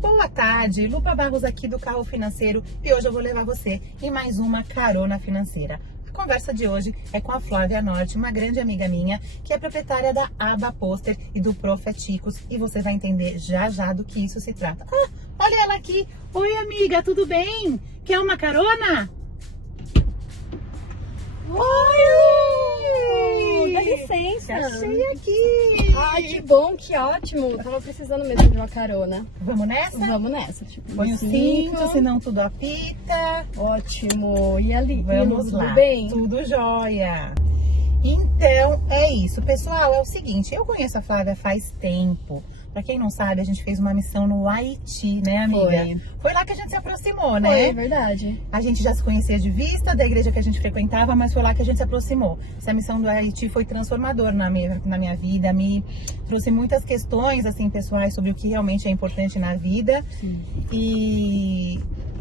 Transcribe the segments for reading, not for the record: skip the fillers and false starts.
Boa tarde, Lupa Barros aqui do Carro Financeiro e hoje eu vou levar você em mais uma carona financeira. A conversa de hoje é com a Flávia Norte, uma grande amiga minha, que é proprietária da Aba Pôster e do Profeticos, e você vai entender já já do que isso se trata. Ah, olha ela aqui! Oi amiga, tudo bem? Quer uma carona? Oi! Dá licença! Achei aqui! Ai, que bom, que ótimo! Eu tava precisando mesmo de uma carona. Vamos nessa? Vamos nessa. Tipo, Põe o cinto, senão tudo apita. Ótimo! E ali? Vamos lá. Tudo bem? Tudo jóia! Então, é isso. Pessoal, é o seguinte, eu conheço a Flávia faz tempo. Pra quem não sabe, a gente fez uma missão no Haiti, né, amiga? Foi lá que a gente se aproximou, né? Foi, é verdade. A gente já se conhecia de vista, da igreja que a gente frequentava, mas foi lá que a gente se aproximou. Essa missão do Haiti foi transformadora na minha vida, me trouxe muitas questões, assim, pessoais sobre o que realmente é importante na vida. Sim.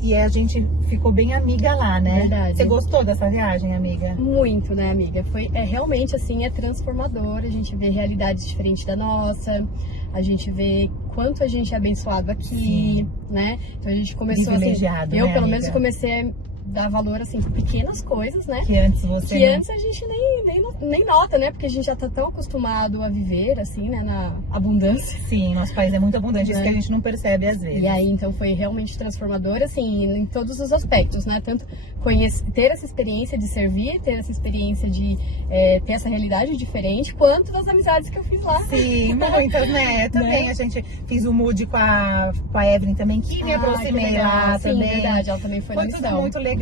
E a gente ficou bem amiga lá, né? Verdade. Você gostou dessa viagem, amiga? Muito, né, amiga? Realmente, assim, é transformador. A gente vê realidades diferentes da nossa. A gente vê quanto a gente é abençoado aqui, Sim. né? Então a gente começou assim, eu né, pelo amiga? menos comecei a dar valor assim por pequenas coisas, né? Que antes você que antes a gente nem nota, né? Porque a gente já tá tão acostumado a viver assim, né, na abundância. Sim, nosso país é muito abundante, isso Né? que a gente não percebe às vezes. E aí, então, foi realmente transformador, assim, em todos os aspectos, né? Tanto ter essa experiência de servir, ter essa experiência de ter essa realidade diferente, quanto das amizades que eu fiz lá. Sim, muitas, né? Também Né? a gente fiz o mood com a Evelyn também, que me aproximei que legal. lá Sim, também. verdade, ela também foi na Foi tudo missão. muito legal.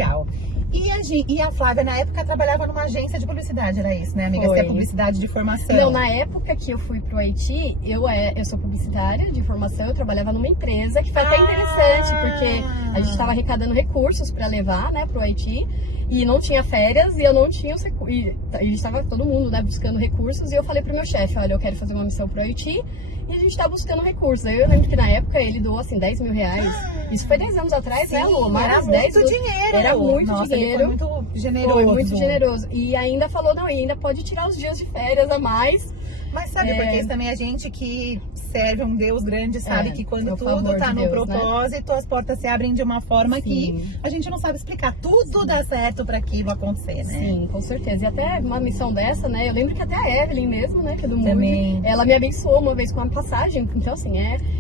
E a Flávia, na época, trabalhava numa agência de publicidade, era isso, né, amiga? Foi. Você é publicidade de formação. Não, na época que eu fui pro Haiti, eu sou publicitária de formação, eu trabalhava numa empresa, que foi até interessante, porque a gente estava arrecadando recursos para levar, né, pro Haiti, e não tinha férias, e eu não tinha os recursos, e estava todo mundo, né, buscando recursos, e eu falei pro meu chefe, olha, eu quero fazer uma missão pro Haiti, e a gente tá buscando recursos. Aí eu lembro que na época ele doou, assim, 10 mil reais. Isso foi 10 anos atrás, Sim, né, Lu? Mais era 10 muito dinheiro. Era muito Nossa, dinheiro. ele foi muito generoso. Foi muito generoso. E ainda falou, não, e ainda pode tirar os dias de férias a mais. Mas sabe, porque isso também a gente que serve um Deus grande, sabe que quando tudo tá no propósito, né? As portas se abrem de uma forma que a gente não sabe explicar. Tudo dá certo pra aquilo acontecer, né? Sim, com certeza. E até uma missão dessa, né? Eu lembro que até a Evelyn mesmo, né? Que é do Também. Mood, ela me abençoou uma vez com uma passagem. Então, assim,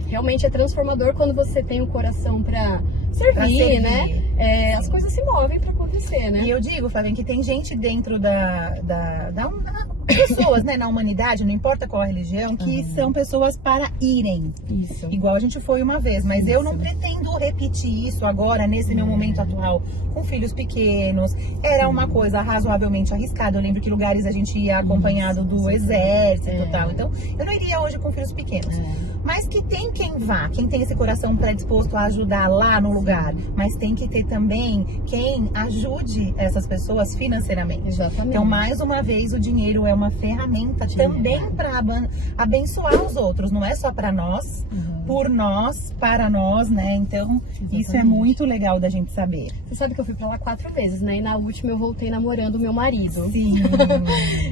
realmente é transformador quando você tem um coração pra servir, né? As coisas se movem pra acontecer, né? E eu digo, Flavinha, que tem gente dentro pessoas, né, na humanidade, não importa qual a religião, que são pessoas para irem. Isso. Igual a gente foi uma vez, mas eu não pretendo repetir isso agora, nesse meu momento atual, com filhos pequenos. Era uma coisa razoavelmente arriscada. Eu lembro que lugares a gente ia acompanhado do exército e tal. Então, eu não iria hoje com filhos pequenos. Mas que tem quem vá, quem tem esse coração predisposto a ajudar lá no lugar. Mas tem que ter também quem ajude essas pessoas financeiramente. Exatamente. Então, mais uma vez, o dinheiro é uma ferramenta também para abençoar os outros. Não é só para nós, por nós, para nós, né? Então, isso é muito legal da gente saber. Você sabe que eu fui pra lá 4 vezes, né? E na última eu voltei namorando o meu marido. Sim.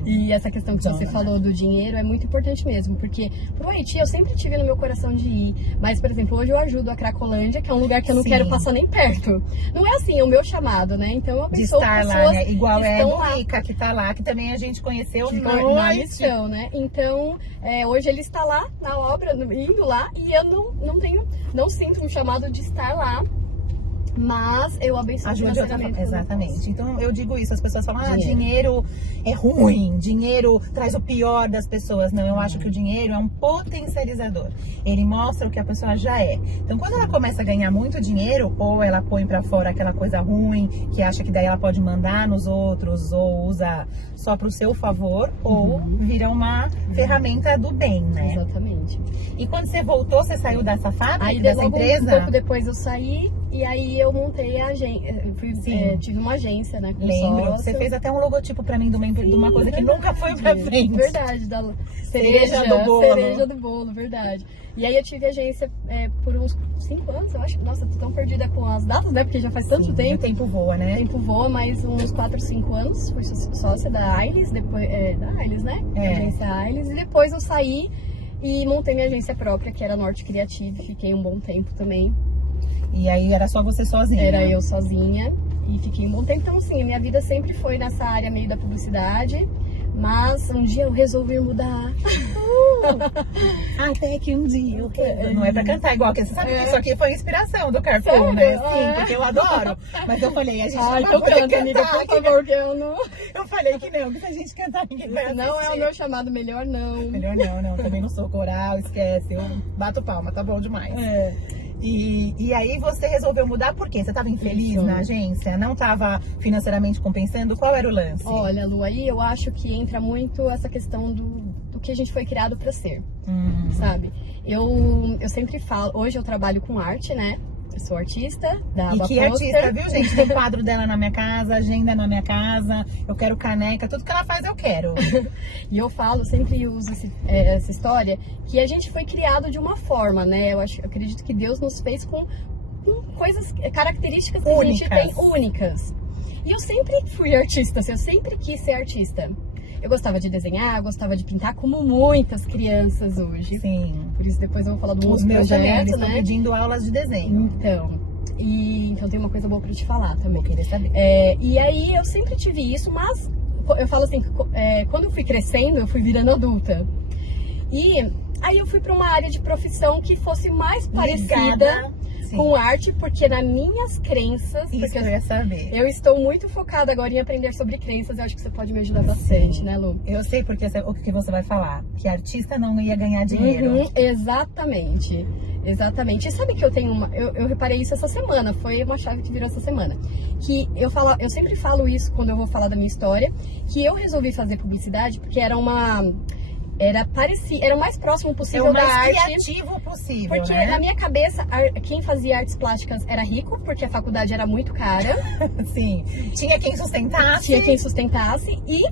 E essa questão que você falou do dinheiro é muito importante mesmo, porque pro Haiti eu sempre tive no meu coração de ir, mas, por exemplo, hoje eu ajudo a Cracolândia, que é um lugar que eu não quero passar nem perto. Não é assim, é o meu chamado, né? Então eu penso de estar lá, né? Igual do Rica, que tá lá, que também a gente conheceu na missão, né? Então, hoje ele está lá na obra, indo lá, e eu não sinto um chamado de estar lá. Mas eu abençoo ajude outra forma. Exatamente. Então eu digo isso, as pessoas falam, dinheiro é ruim, dinheiro traz o pior das pessoas. Não, eu acho que o dinheiro é um potencializador. Ele mostra o que a pessoa já é. Então quando ela começa a ganhar muito dinheiro, ou ela põe pra fora aquela coisa ruim, que acha que daí ela pode mandar nos outros, ou usa só pro seu favor, ou vira uma ferramenta do bem, né? Exatamente. E quando você voltou, você saiu dessa fábrica, aí, dessa empresa? Um pouco depois eu saí, e aí eu montei a agência, tive uma agência, né? Lembro, você fez até um logotipo pra mim de uma coisa que nunca foi pra frente. Verdade, da cereja do bolo, verdade. E aí eu tive agência por uns 5 anos, eu acho. Nossa, tô tão perdida com as datas, né? Porque já faz tanto tempo. O tempo voa, né? O tempo voa, mas uns 4, 5 anos. Fui sócia da Ailes, depois da Ailes, né? Agência Ailes. E depois eu saí E montei minha agência própria, que era a Norte Creative. Fiquei um bom tempo também. E aí era só você sozinha? Era eu sozinha e fiquei um bom tempo. Então, assim, a minha vida sempre foi nessa área meio da publicidade. Mas um dia eu resolvi mudar. Até que um dia eu quero. Não é pra cantar igual, porque você sabe que isso aqui foi inspiração do Carpool, né? Sim, porque eu adoro. Mas eu falei, a gente não vai então poder canta, cantar. amiga, por favor, que eu não... Eu falei que não, que se a gente cantar ninguém vai assistir. Não é o meu chamado, melhor não. Melhor não, também não sou coral, esquece. Eu bato palma, tá bom demais. E aí você resolveu mudar por quê? Você estava infeliz na agência? Não estava financeiramente compensando? Qual era o lance? Olha, Lu, aí eu acho que entra muito essa questão do que a gente foi criado para ser, sabe? Eu sempre falo, hoje eu trabalho com arte, né? Eu sou artista da Aba E que Poster. artista, viu, gente? Tem quadro dela na minha casa, agenda na minha casa, eu quero caneca, tudo que ela faz eu quero. E eu falo, sempre uso essa história, que a gente foi criado de uma forma, né? Eu acredito que Deus nos fez com coisas, características que a gente tem únicas. E eu sempre fui artista, assim, eu sempre quis ser artista. Eu gostava de desenhar, gostava de pintar, como muitas crianças hoje. Sim. Por isso depois eu vou falar do Os meus também, eles né? estão pedindo aulas de desenho. Então tem uma coisa boa pra te falar também. Vou querer saber. E aí eu sempre tive isso, mas eu falo assim, quando eu fui crescendo, eu fui virando adulta. E aí eu fui pra uma área de profissão que fosse mais parecida com arte, porque nas minhas crenças... Isso porque eu ia saber. Eu estou muito focada agora em aprender sobre crenças, eu acho que você pode me ajudar bastante, né, Lu? Eu sei porque o que você vai falar, que artista não ia ganhar dinheiro. Exatamente. E sabe que eu tenho eu reparei isso essa semana, foi uma chave que virou essa semana. Que eu sempre falo isso quando eu vou falar da minha história, que eu resolvi fazer publicidade porque era o mais próximo possível da arte. É o mais criativo possível, porque né? na minha cabeça, quem fazia artes plásticas era rico, porque a faculdade era muito cara. Sim. Tinha quem sustentasse. E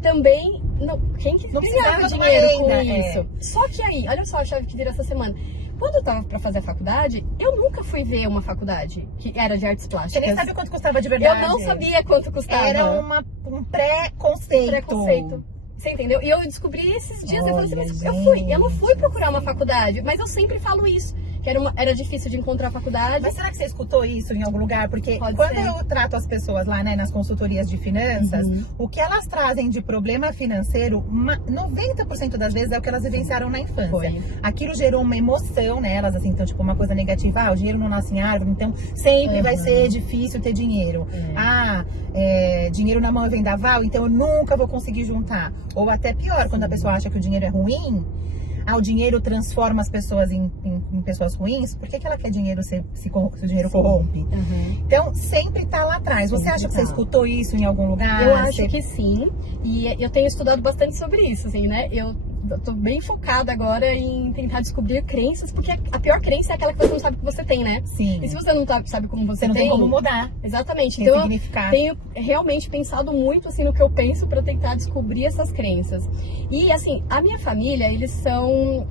também, quem que ganhava dinheiro com isso. Só que aí, olha só a chave que virou essa semana. Quando eu tava pra fazer a faculdade, eu nunca fui ver uma faculdade que era de artes plásticas. Você nem sabe quanto custava de verdade. Eu não sabia quanto custava. Era um preconceito. Você entendeu? E eu descobri esses dias, eu falei assim, mas eu não fui procurar uma faculdade, mas eu sempre falo isso, que era difícil de encontrar a faculdade. Mas será que você escutou isso em algum lugar? Porque Pode quando ser. eu trato as pessoas lá, né, nas consultorias de finanças, o que elas trazem de problema financeiro, 90% das vezes é o que elas vivenciaram na infância. Foi. Aquilo gerou uma emoção nelas, assim, então, tipo, uma coisa negativa, o dinheiro não nasce em árvore, então sempre vai ser difícil ter dinheiro. Dinheiro na mão é vendaval, então eu nunca vou conseguir juntar. Ou até pior, quando a pessoa acha que o dinheiro é ruim, o dinheiro transforma as pessoas em pessoas ruins, por que ela quer dinheiro se o dinheiro corrompe? Então, sempre tá lá atrás. Você acha que você escutou isso em algum lugar? Eu acho que sim, e eu tenho estudado bastante sobre isso, assim, né? Eu tô bem focada agora em tentar descobrir crenças, porque a pior crença é aquela que você não sabe que você tem, né? Sim. E se você não sabe como você não tem como mudar. Exatamente. Tem Então, significado. eu tenho realmente pensado muito, assim, no que eu penso pra tentar descobrir essas crenças. E, assim, a minha família,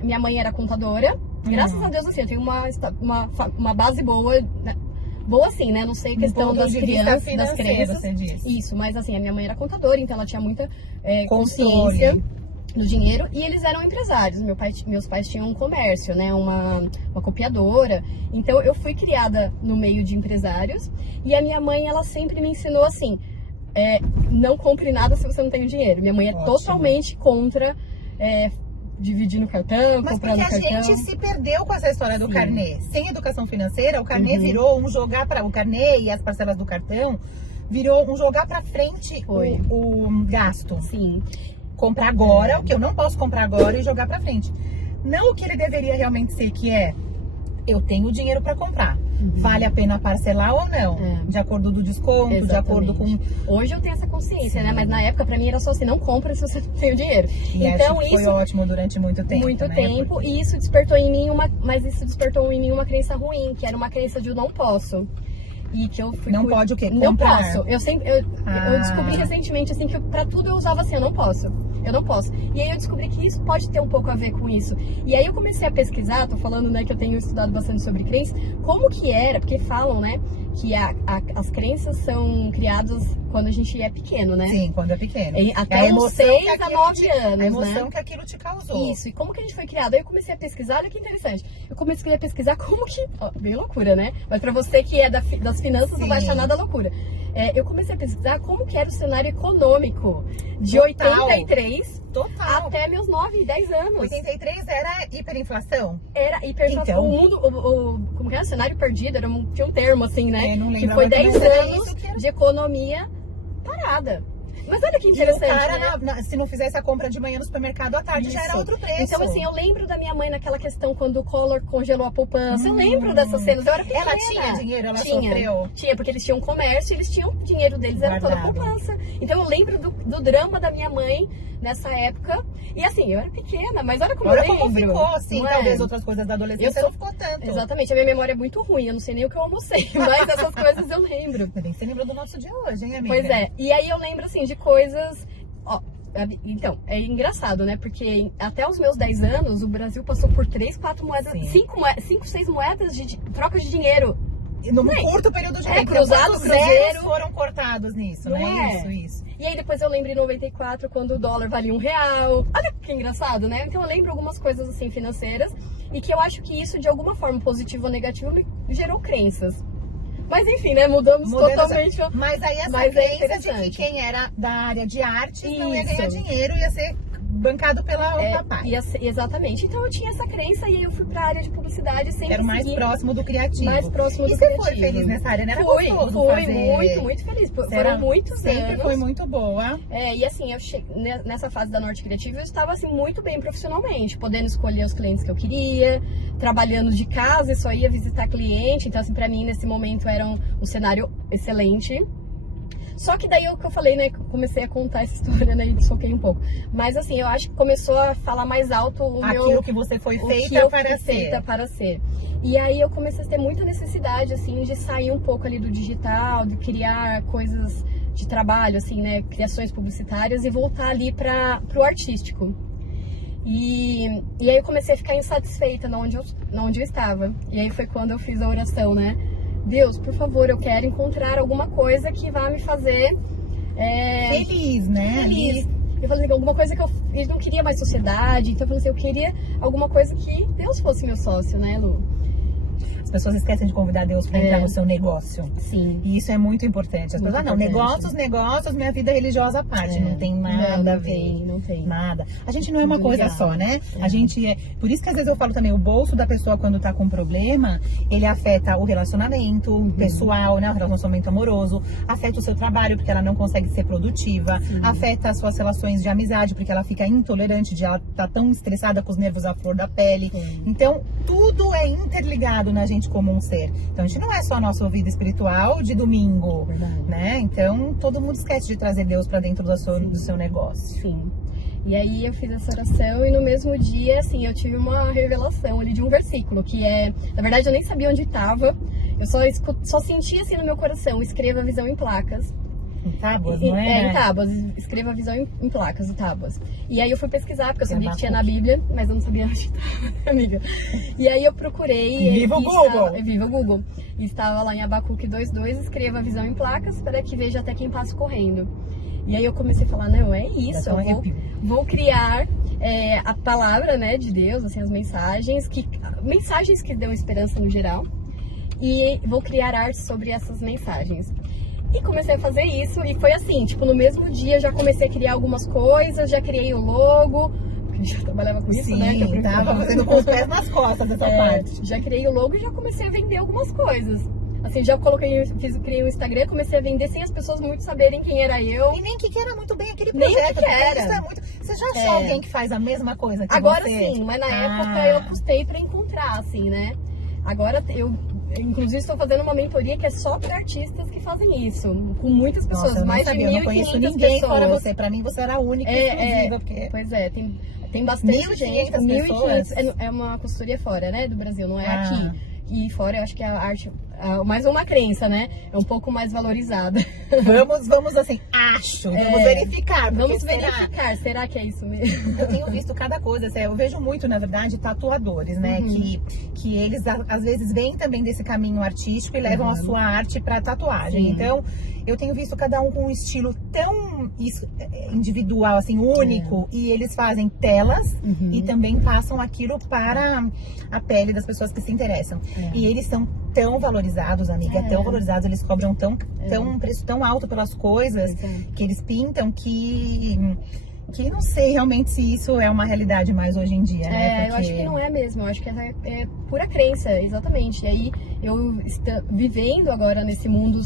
minha mãe era contadora. Graças a Deus, assim, eu tenho uma base boa, né? Boa assim, né? Não sei questão das crianças, das crenças. Você diz. Isso, mas assim, a minha mãe era contadora, então ela tinha muita consciência no dinheiro, e eles eram empresários. Meus pais tinham um comércio, né? Uma copiadora. Então eu fui criada no meio de empresários, e a minha mãe, ela sempre me ensinou assim, não compre nada se você não tem o dinheiro. Minha mãe é totalmente contra dividir no cartão, comprar no cartão. Mas porque a gente se perdeu com essa história do carnê. Sem educação financeira, o carnê virou o carnê e as parcelas do cartão virou um jogar pra frente o gasto. Sim. Comprar agora, o que eu não posso comprar agora, e jogar pra frente. Não o que ele deveria realmente ser, que eu tenho dinheiro pra comprar. Vale a pena parcelar ou não? De acordo do desconto, de acordo com... Hoje eu tenho essa consciência, né? Mas na época pra mim era só assim, não compra se você não tem o dinheiro. E então isso foi ótimo durante muito tempo. E isso despertou em mim uma crença ruim, que era uma crença de eu não posso. E que eu fui... Não pode o quê? Não posso. Eu descobri recentemente, assim, que pra tudo eu usava assim, eu não posso. E aí eu descobri que isso pode ter um pouco a ver com isso. E aí eu comecei a pesquisar, tô falando, né, que eu tenho estudado bastante sobre crença, como que era, porque falam, né, as crenças são criadas quando a gente é pequeno, né? Sim, quando é pequeno. Até uns 6 a 9 anos, a emoção né? que aquilo te causou. Isso, e como que a gente foi criado? Aí eu comecei a pesquisar, olha que interessante. Eu comecei a pesquisar como que... Ó, bem loucura, né? Mas pra você que é das finanças, não vai achar nada loucura. Eu comecei a pesquisar como que era o cenário econômico de Total. 83 Total. até meus 9, 10 anos. 83 era hiperinflação? Era hiperinflação. Então, o mundo, como que era? O cenário perdido, tinha um termo assim, né? Não lembro. Que foi agora, 10 mas era anos isso que era. de economia parada. Mas olha que E o interessante, cara, né? se não fizesse a compra de manhã no supermercado, à tarde já era Isso. outro preço. Então, assim, eu lembro da minha mãe naquela questão quando o Collor congelou a poupança. Eu lembro dessas cenas. Eu era pequena. Ela tinha dinheiro? Ela tinha, sofreu? Tinha, porque eles tinham comércio, eles tinham dinheiro deles, era toda a Guardado. poupança. Então, eu lembro do drama da minha mãe nessa época. E assim, eu era pequena, mas olha como Olha eu lembro. como ficou, assim, não é? talvez outras coisas da adolescência Eu não ficou tanto. Exatamente, a minha memória é muito ruim, eu não sei nem o que eu almocei, mas essas coisas eu lembro. Ainda bem que você lembrou do nosso dia hoje, hein, amiga? Pois é, e aí eu lembro assim de coisas. Ó, então, é engraçado, né? Porque até os meus 10 anos, o Brasil passou por 3, 4 moedas, Sim. 5, 6 moedas de troca de dinheiro. E num Não é? curto período de É, tempo. cruzado, Quantos cruzeiro. zeros foram cortados nisso, Não né? é? Isso. E aí depois eu lembro em 94, quando o dólar valia R$1. Olha que engraçado, né? Então eu lembro algumas coisas assim financeiras e que eu acho que isso, de alguma forma, positivo ou negativo, me gerou crenças. Mas enfim, né? Mudamos totalmente. Mas aí essa Mas é crença de que interessante. quem era da área de artes não ia Isso. ganhar dinheiro, ia ser bancado pelo papai. Exatamente. Então eu tinha essa crença e aí eu fui pra área de publicidade sem Que era o mais próximo do criativo. Mais próximo E do você criativo. foi feliz nessa área, né? Era Fui gostoso fazer. muito feliz. Você era- Foram muitos Sempre anos. foi muito boa. E assim, nessa fase da Norte Criativa, eu estava assim muito bem profissionalmente, podendo escolher os clientes que eu queria, trabalhando de casa e só ia visitar cliente. Então, assim, pra mim, nesse momento, era um cenário excelente. Só que daí o que eu falei, né, que eu comecei a contar essa história, né, e soquei um pouco. Mas assim, eu acho que começou a falar mais alto Aquilo que você foi o que feita eu para fui ser. feita para ser. E aí eu comecei a ter muita necessidade, assim, de sair um pouco ali do digital, de criar coisas de trabalho, assim, né, criações publicitárias e voltar ali para o artístico. E aí eu comecei a ficar insatisfeita onde eu estava. E aí foi quando eu fiz a oração, né? Deus, por favor, eu quero encontrar alguma coisa que vá me fazer Feliz, né? feliz. Eu falei assim, alguma coisa que eu não queria mais sociedade. Então eu falei assim, eu queria alguma coisa que Deus fosse meu sócio, né, Lu? As pessoas esquecem de convidar Deus para entrar no seu negócio. Sim. E isso é muito importante. As Muito pessoas, negócios, minha vida religiosa à parte. Não tem nada a ver. Não tem. Nada. A gente não é uma Muito coisa ligado. só, né? A gente é. Por isso que às vezes eu falo também, o bolso da pessoa quando tá com problema, ele afeta o relacionamento pessoal, né? O relacionamento amoroso, afeta o seu trabalho, porque ela não consegue ser produtiva, afeta as suas relações de amizade, porque ela fica intolerante de ela tá tão estressada com os nervos à flor da pele. Sim. Então, tudo é interligado na gente como um ser. Então, a gente não é só a nossa vida espiritual de domingo, Verdade. né? Então, todo mundo esquece de trazer Deus pra dentro do seu negócio. Sim. E aí eu fiz essa oração e no mesmo dia, assim, eu tive uma revelação ali de um versículo que na verdade eu nem sabia onde estava. Eu só sentia assim no meu coração, escreva a visão em placas. Em tábuas, não é? Em tábuas, escreva a visão em placas e tábuas. E aí eu fui pesquisar, porque eu sabia que tinha na Abacuque. Bíblia, mas eu não sabia onde estava, amiga. E aí eu procurei. Viva o Google! Viva o Google! E estava lá em Abacuque 2:2, escreva a visão em placas para que veja até quem passa correndo. E aí eu comecei a falar, não, é isso, Dá um arrepio. vou criar a palavra, né, de Deus, assim, as mensagens que dão esperança no geral. E vou criar arte sobre essas mensagens. E comecei a fazer isso, e foi assim, tipo, no mesmo dia já comecei a criar algumas coisas, já criei o logo, porque eu já trabalhava com isso, Sim, né? Que eu tava fazendo com os pés nas costas essa parte. Já criei o logo e já comecei a vender algumas coisas. Assim, já criei um Instagram, comecei a vender sem as pessoas muito saberem quem era eu. E nem que era muito bem aquele Nem projeto. que porque era. Isso é muito... Você já achou alguém que faz a mesma coisa que Agora você? sim, mas na época eu custei pra encontrar, assim, né? Agora eu, inclusive, estou fazendo uma mentoria que é só para artistas que fazem isso, com muitas pessoas, Nossa, eu mais não de sabia, 1.500 eu não conheço ninguém pessoas. fora você. Pra mim, você era a única e exclusiva. Porque... Pois é, tem bastante 1.500 gente. pessoas? 1.500, é uma consultoria fora, né, do Brasil, não é aqui. E fora, eu acho que a arte, mais uma crença, né? É um pouco mais valorizada. Vamos assim, vamos verificar. Vamos verificar, será que é isso mesmo? Eu tenho visto cada coisa, assim, eu vejo muito, na verdade, tatuadores, né? Que eles, às vezes, vêm também desse caminho artístico e levam a sua arte pra tatuagem. Sim. Então, eu tenho visto cada um com um estilo tão individual, assim, único. E eles fazem telas e também passam aquilo para a pele das pessoas que se interessam. E eles são tão valorizados, amiga, tão valorizados, eles cobram um preço tão alto pelas coisas que eles pintam que não sei realmente se isso é uma realidade mais hoje em dia, né? Porque... eu acho que não é mesmo, eu acho que é pura crença, exatamente. E aí, eu vivendo agora nesse mundo,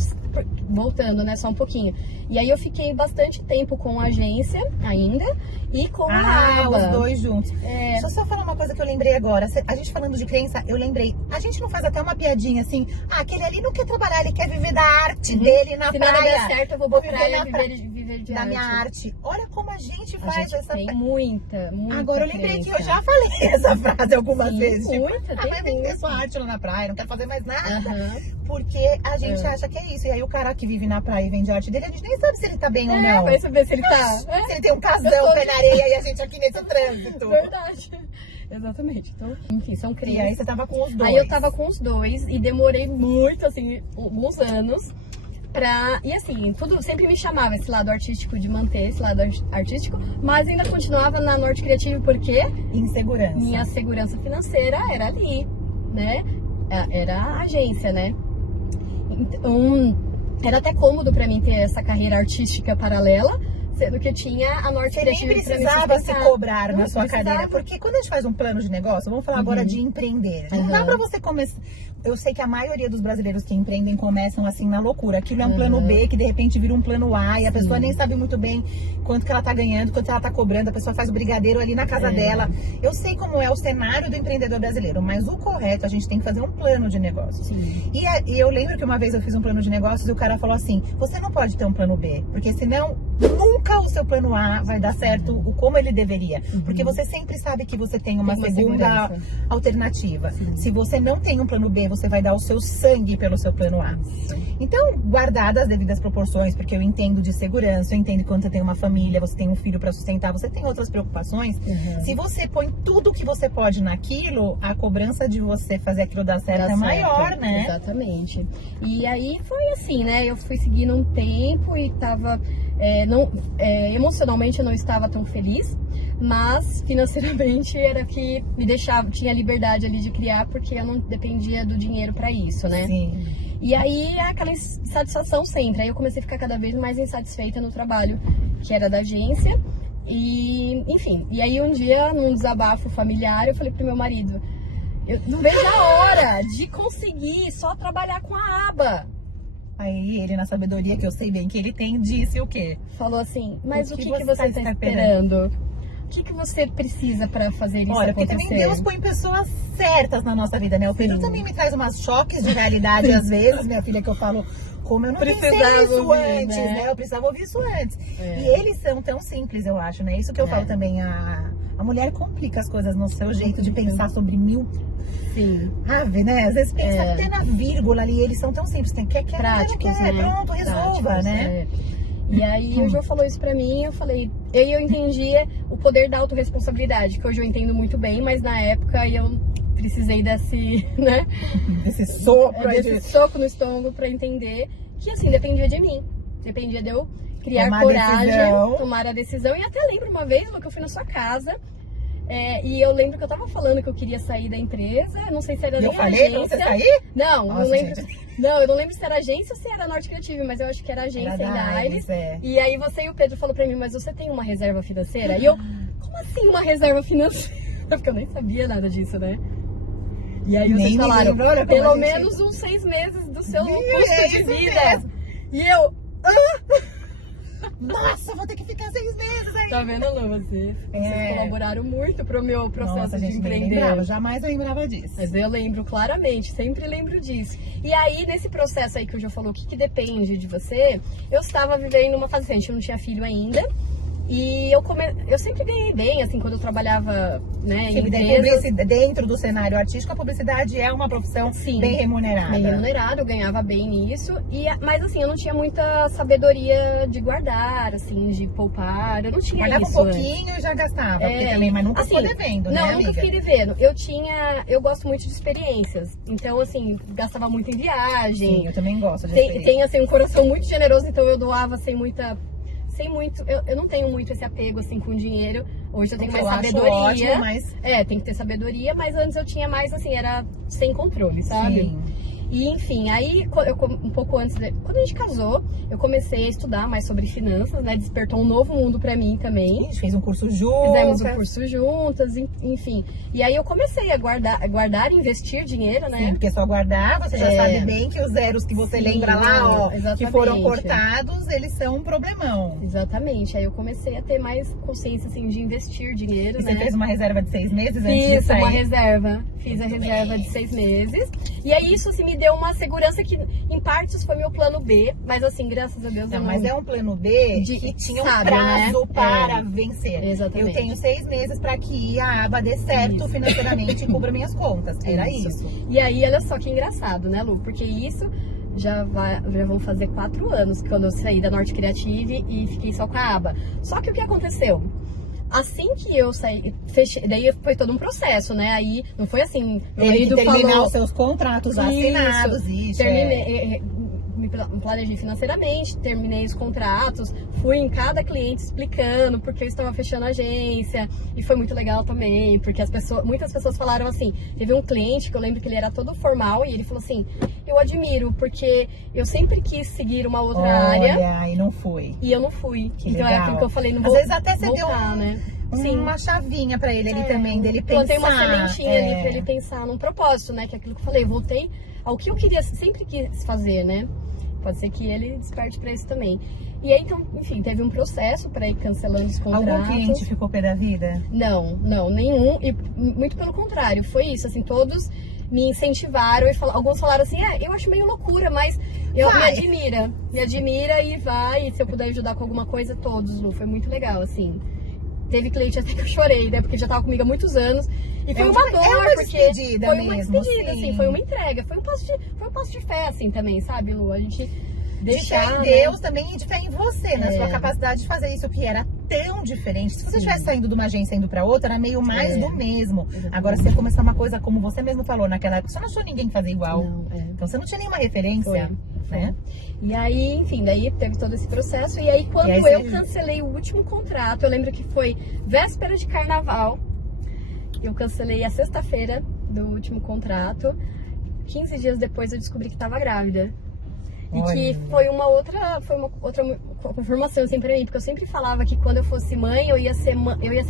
voltando, né, só um pouquinho. E aí eu fiquei bastante tempo com a agência ainda e com a aba. Os dois juntos. Deixa eu só falar uma coisa que eu lembrei agora. A gente falando de crença, eu lembrei. A gente não faz até uma piadinha assim, aquele ali não quer trabalhar, ele quer viver da arte dele na praia. Se nada der certo, eu vou pra praia viver de da arte. minha arte. Olha como a gente A faz gente essa... tem muita Agora eu lembrei que eu já falei essa frase algumas vezes. Muita, vai vender sua arte lá na praia, não quero fazer mais nada. Porque a gente acha que é isso. E aí o cara que vive na praia e vende arte dele, a gente nem sabe se ele tá bem ou não. Vai saber se ele tá... Se ele tem um casão, pé na areia e a gente aqui nesse trânsito. Verdade. Exatamente. Então, enfim, são crenças. E aí você tava com os dois. Aí eu tava com os dois e demorei muito, assim, alguns anos pra... E assim, tudo sempre me chamava esse lado artístico, de manter esse lado artístico, mas ainda continuava na Norte Criative porque... Insegurança. Minha segurança financeira era ali, né? Era a agência, né? Então, era até cômodo pra mim ter essa carreira artística paralela, sendo que eu tinha a Norte Criativa. Você nem precisava se cobrar na sua carreira, porque quando a gente faz um plano de negócio, vamos falar agora de empreender. Não dá pra você começar... Eu sei que a maioria dos brasileiros que empreendem começam assim na loucura. Aquilo é um plano B que de repente vira um plano A e a pessoa nem sabe muito bem quanto que ela tá ganhando, quanto ela tá cobrando. A pessoa faz o brigadeiro ali na casa dela. Eu sei como é o cenário do empreendedor brasileiro, mas o correto, a gente tem que fazer um plano de negócios. E eu lembro que uma vez eu fiz um plano de negócios e o cara falou assim, você não pode ter um plano B, porque senão nunca o seu plano A vai dar certo como ele deveria. Porque você sempre sabe que você tem uma segunda alternativa. Se você não tem um plano B, você vai dar o seu sangue pelo seu plano A. Então, guardadas as devidas proporções, porque eu entendo de segurança, eu entendo que quando você tem uma família, você tem um filho para sustentar, você tem outras preocupações. Se você põe tudo que você pode naquilo, a cobrança de você fazer aquilo dar certo é maior, né? Exatamente. E aí foi assim, né? Eu fui seguindo um tempo e tava... emocionalmente eu não estava tão feliz, mas financeiramente era que me deixava, tinha liberdade ali de criar, porque eu não dependia do dinheiro para isso, né? Sim. E aí aquela insatisfação sempre. Aí eu comecei a ficar cada vez mais insatisfeita no trabalho que era da agência. E, enfim, e aí um dia, num desabafo familiar, eu falei pro meu marido, eu não vejo a hora de conseguir só trabalhar com a aba. Aí ele, na sabedoria que eu sei bem que ele tem, disse o quê? Falou assim, mas o que você tá esperando? O que você precisa pra fazer isso acontecer? Porque também Deus põe pessoas certas na nossa vida, né? O Pedro também me traz umas choques de realidade às vezes, minha filha, que eu falo, como eu não pensei isso antes, né? Eu precisava ouvir isso antes. E eles são tão simples, eu acho, né? Isso que eu falo também, a mulher complica as coisas no seu jeito de pensar sobre mil... Ave, né? Às vezes pensa até na vírgula ali, eles são tão simples, quer, práticos, né? Pronto, resolva, práticos, né? E aí o João falou isso pra mim, eu falei, eu entendi o poder da autorresponsabilidade, que hoje eu entendo muito bem, mas na época eu precisei desse, né? Desse soco, desse soco no estômago pra entender que assim, dependia de mim. Dependia de eu criar coragem, tomar a decisão. E até lembro uma vez, Lu, que eu fui na sua casa. E eu lembro que eu tava falando que eu queria sair da empresa. Eu não sei se era nem falei agência. Pra você sair? Não, não lembro. Não, eu não lembro se era agência ou se era Norte Criative, mas eu acho que era agência ainda, Aires. E aí você e o Pedro falou pra mim, mas você tem uma reserva financeira? E eu, como assim uma reserva financeira? Porque eu nem sabia nada disso, né? E aí vocês falaram, pelo menos uns 6 meses do seu custo de vida. E eu... Nossa, vou ter que ficar 6 meses aí. Tá vendo, Lu? Vocês colaboraram muito pro meu processo de empreender. Lembrava, jamais eu lembrava disso. Mas eu lembro claramente, sempre lembro disso. E aí, nesse processo aí que o João falou, o que depende de você, eu estava vivendo uma fase assim, a gente não tinha filho ainda. E eu sempre ganhei bem, assim, quando eu trabalhava, né, em Sim, empresas. dentro do cenário artístico, a publicidade é uma profissão Sim, bem remunerada. bem remunerado, eu ganhava bem nisso. Mas assim, eu não tinha muita sabedoria de guardar, assim, de poupar. Eu não tinha Guardava isso um pouquinho e já gastava, porque também, mas nunca assim, ficou devendo, né, não, amiga? nunca fiquei devendo. Eu gosto muito de experiências. Então, assim, gastava muito em viagem. Sim, eu também gosto de Tenho, assim, um coração muito generoso, então eu doava sem muito. Eu não tenho muito esse apego, assim, com dinheiro. Hoje eu tenho mais sabedoria. Ótimo, mas... Tem que ter sabedoria, mas antes eu tinha mais, assim, era sem controle, sabe? Sim. E enfim, aí um pouco antes, quando a gente casou, eu comecei a estudar mais sobre finanças, né? Despertou um novo mundo pra mim também. A gente fez um curso juntas. Fizemos um curso juntas, enfim. E aí eu comecei a guardar e investir dinheiro, né? Sim, porque só guardar, você já sabe bem que os zeros que você lembra lá, ó, exatamente, que foram cortados, eles são um problemão. Exatamente. Aí eu comecei a ter mais consciência, assim, de investir dinheiro, E né? você fez uma reserva de 6 meses antes de Fiz sair? uma reserva. Fiz a reserva de 6 meses. E aí isso, assim, me deu uma segurança que, em partes, foi meu plano B. Mas, assim, graças a Deus, Não, mas é um plano B que tinha um prazo, né, para vencer. Exatamente. Eu tenho 6 meses para que a aba dê certo financeiramente e cubra minhas contas. Era isso. E aí, olha só que engraçado, né, Lu? Porque isso já vão fazer 4 anos quando eu saí da Norte Creative e fiquei só com a aba. Só que o que aconteceu? Assim que eu saí, fechei, daí foi todo um processo, né? Aí não foi assim, meu marido terminar falou, os seus contratos assinados, isso. Terminei, me planejei financeiramente, terminei os contratos, fui em cada cliente explicando porque eu estava fechando a agência, e foi muito legal também, porque muitas pessoas falaram assim, teve um cliente que eu lembro que ele era todo formal e ele falou assim, eu admiro, porque eu sempre quis seguir uma outra área. E não foi. E eu não fui. Que então legal. é aquilo que eu falei, não Às vou vezes até você voltar, deu né? uma chavinha pra ele ali também, dele pensar. Plantei uma sementinha ali pra ele pensar num propósito, né? Que é aquilo que eu falei, eu voltei ao que eu queria, sempre quis fazer, né? Pode ser que ele desperte pra isso também. E aí, então, enfim, teve um processo pra ir cancelando os contratos. Algum cliente ficou pé da vida? Não, nenhum. E muito pelo contrário, foi isso, assim, todos me incentivaram e alguns falaram assim, eu acho meio loucura, mas me admira e vai, e se eu puder ajudar com alguma coisa, todos, Lu, foi muito legal, assim. Teve cliente até que eu chorei, né, porque já tava comigo há muitos anos, e foi uma dor, porque foi uma despedida, assim, foi uma entrega, foi um passo de fé, assim, também, sabe, Lu, a gente deixar, de fé em Deus também e de fé em você, na sua capacidade de fazer isso, que era tão diferente. Se você estivesse saindo de uma agência indo pra outra, era meio mais do mesmo. Exatamente. Agora, você começar uma coisa, como você mesmo falou, naquela época, você não achou ninguém fazer igual. Não, Então você não tinha nenhuma referência, né? E aí, enfim, daí teve todo esse processo. E aí, quando eu cancelei o último contrato, eu lembro que foi véspera de carnaval, eu cancelei a sexta-feira do último contrato. 15 dias depois eu descobri que estava grávida. E que foi uma outra confirmação assim pra mim, porque eu sempre falava que quando eu fosse mãe, eu ia ser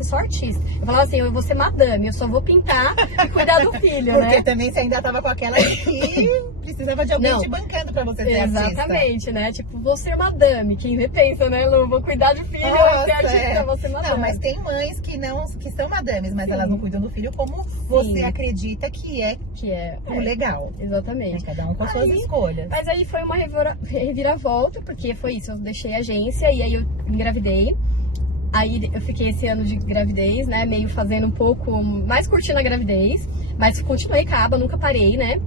só artista. Eu falava assim, eu vou ser madame, eu só vou pintar e cuidar do filho, porque né? também você ainda tava com aquela que precisava de alguém te bancando pra você ser artista. Exatamente, né? Tipo, vou ser madame, quem repensa, né, Lu? Vou cuidar do filho, eu ser artista, vou ser madame. Não, mas tem mães que são madames, mas elas não cuidam do filho como você acredita que é o legal. Exatamente. Cada um com as suas escolhas. Mas aí foi uma reviravolta, porque foi isso, eu deixei a agência e aí eu engravidei. Aí eu fiquei esse ano de gravidez, né, meio fazendo um pouco, mais curtindo a gravidez, mas continuei com a aba, nunca parei, né.